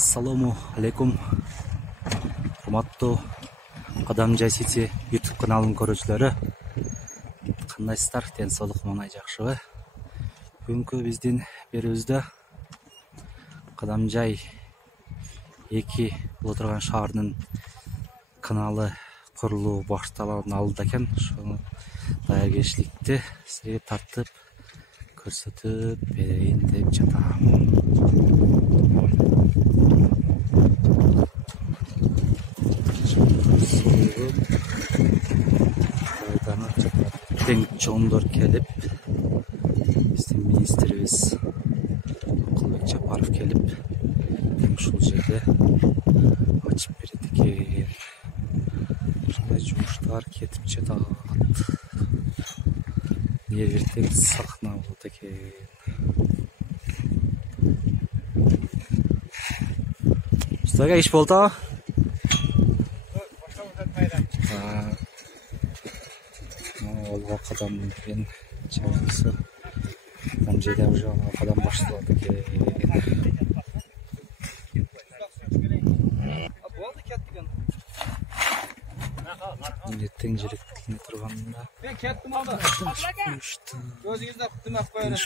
Assalamu алейкум. Урматтуу Кадам Жай Сити YouTube каналынын көрүүчүлөрү. Кандайсыздар? Ден соолук маңай жакшыбы? Бүгүнкү биздин берүүбүздө Кадам Жай 2 боло турган шаардын каналы курулуу башталган алды экен. Ошону даяркерчиликти силерге тартып көрсөтүп берейин деп жатам. Тең чоңдор келип, биздин министрибиз Акылбек Жапаров келип, ушул жерде ачып берет экен. Ушундай жумуштар кетип жатат. Ертең сахна болот экен. Устага иш болду? Алга кадам деген жазылса, Кадам Жайда уже алга кадам башталат экен. Ертең жеректине турганда. Мен кеттим алда. Өзүңүздө куттумак коелу.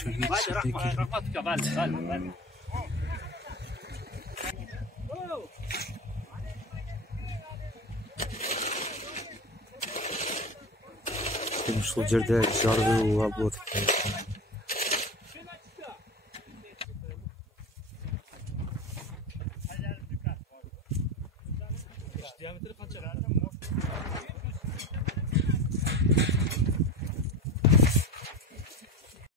Рахмат. Ушул жерде жаргылуу болот экен.